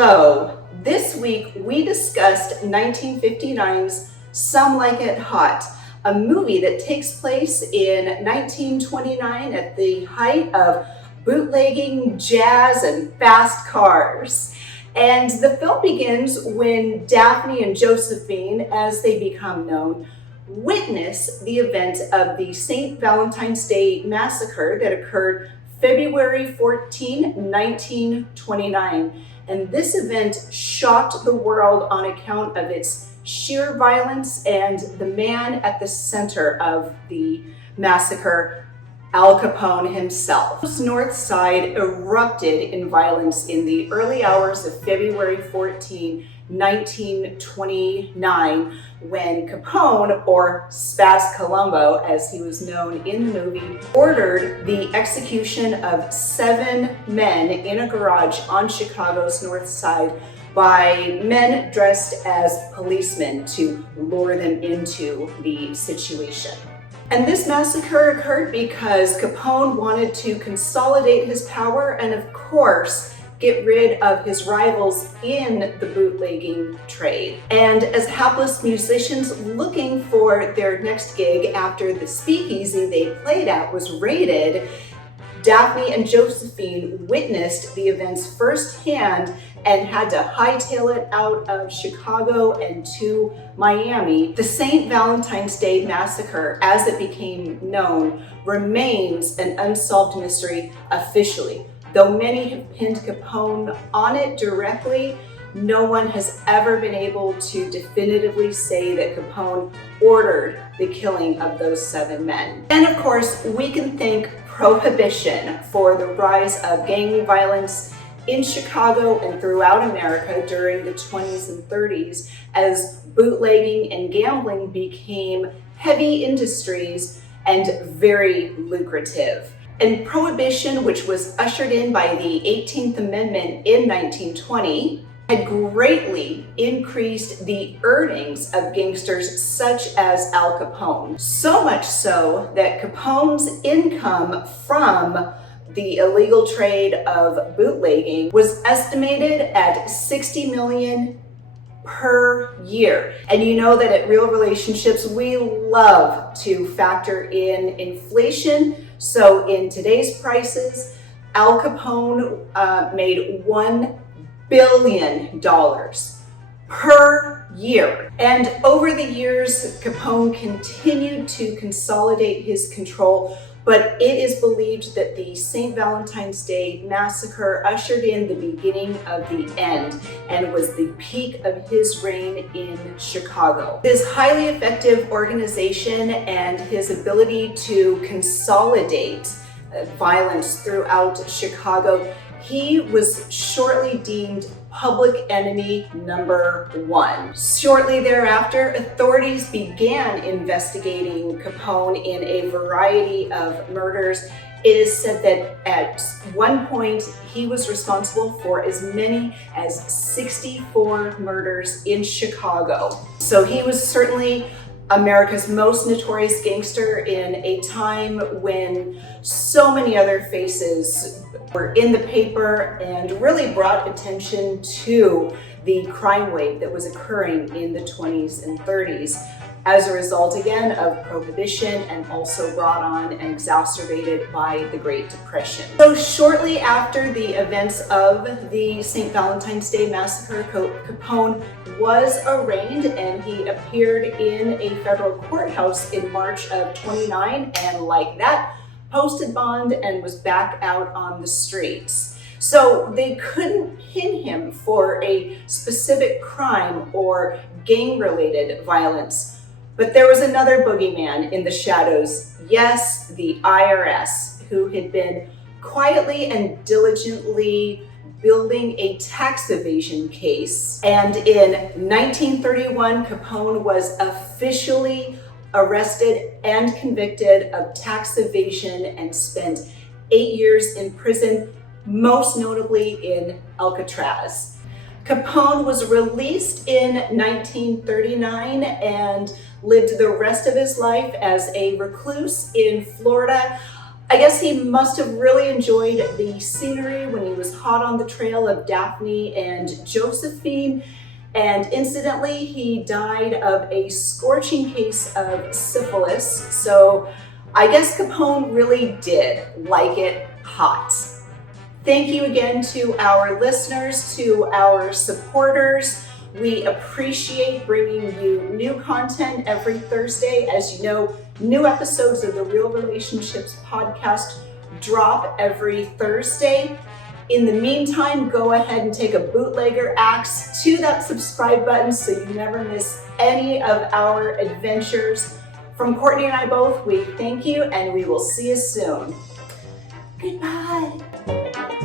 Hello. This week we discussed 1959's Some Like It Hot, a movie that takes place in 1929 at the height of bootlegging, jazz, and fast cars. And the film begins when Daphne and Josephine, as they become known, witness the event of the St. Valentine's Day Massacre that occurred February 14, 1929. And this event shocked the world on account of its sheer violence and the man at the center of the massacre, Al Capone himself. The North Side erupted in violence in the early hours of February 14, 1929, when Capone, or Spaz Colombo as he was known in the movie, ordered the execution of 7 men in a garage on Chicago's North Side by men dressed as policemen to lure them into the situation. And this massacre occurred because Capone wanted to consolidate his power and, of course, get rid of his rivals in the bootlegging trade. And as hapless musicians looking for their next gig after the speakeasy they played at was raided, Daphne and Josephine witnessed the events firsthand and had to hightail it out of Chicago and to Miami. The St. Valentine's Day Massacre, as it became known, remains an unsolved mystery officially. Though many have pinned Capone on it directly, no one has ever been able to definitively say that Capone ordered the killing of those 7 men. And of course, we can thank Prohibition for the rise of gang violence in Chicago and throughout America during the 20s and 30s as bootlegging and gambling became heavy industries and very lucrative. And Prohibition, which was ushered in by the 18th Amendment in 1920, had greatly increased the earnings of gangsters such as Al Capone. So much so that Capone's income from the illegal trade of bootlegging was estimated at $60 million per year. And you know that at Real Relationships, we love to factor in inflation. So in today's prices, Al Capone made $1 billion per year. And over the years, Capone continued to consolidate his control, but it is believed that the St. Valentine's Day Massacre ushered in the beginning of the end and was the peak of his reign in Chicago. His highly effective organization and his ability to consolidate violence throughout Chicago, he was shortly deemed public enemy number 1. Shortly thereafter, authorities began investigating Capone in a variety of murders. It is said that at one point he was responsible for as many as 64 murders in Chicago. So he was certainly America's most notorious gangster in a time when so many other faces were in the paper and really brought attention to the crime wave that was occurring in the 20s and 30s as a result, again, of Prohibition and also brought on and exacerbated by the Great Depression. So shortly after the events of the St. Valentine's Day Massacre, Capone was arraigned and he appeared in a federal courthouse in March of 29, and like that, posted bond and was back out on the streets. So they couldn't pin him for a specific crime or gang-related violence. But there was another boogeyman in the shadows, yes, the IRS, who had been quietly and diligently building a tax evasion case. And in 1931, Capone was officially arrested and convicted of tax evasion and spent 8 years in prison, most notably in Alcatraz. Capone was released in 1939 and lived the rest of his life as a recluse in Florida. I guess he must have really enjoyed the scenery when he was hot on the trail of Daphne and Josephine. And incidentally, he died of a scorching case of syphilis. So I guess Capone really did like it hot. Thank you again to our listeners, to our supporters. We appreciate bringing you new content every Thursday. As you know, new episodes of the Real Relationships podcast drop every Thursday. In the meantime, go ahead and take a bootlegger axe to that subscribe button so you never miss any of our adventures. From Courtney and I both, we thank you and we will see you soon. Goodbye.